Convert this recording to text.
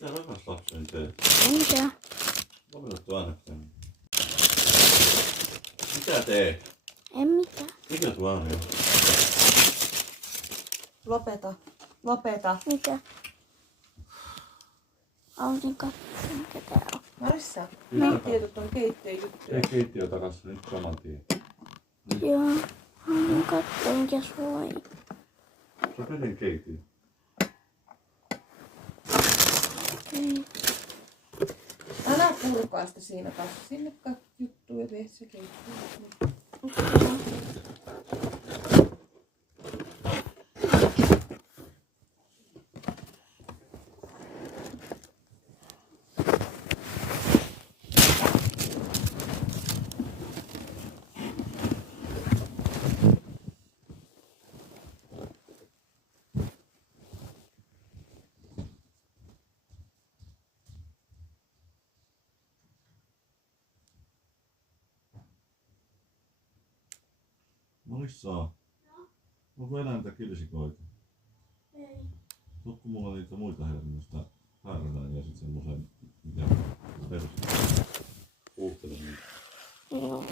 Mitä rakas lapseni teet? Mitä? Lopetattu anneksen. Mitä teet? En mitään. Mikä tuo Anja? Lopeta. Lopeta. Mitä? Autin katsoa, mikä tää on. Marissa, no. Tietyt on keittiön juttuja. Ei keittiö takas nyt saman tien. Joo. Haluan katsoa, mikä sulla on. Sä menen keittiö. Ei. Älä purkaa sitä siinä taas. Sinne katso juttuja ja tee se keittiö. Marissa, onko enää niitä kirsikoita? Ei. Tuotko mulla niitä muita hermoista? Härnään ja sit semmosen, mikä perus. Puuttelen niitä. Joo.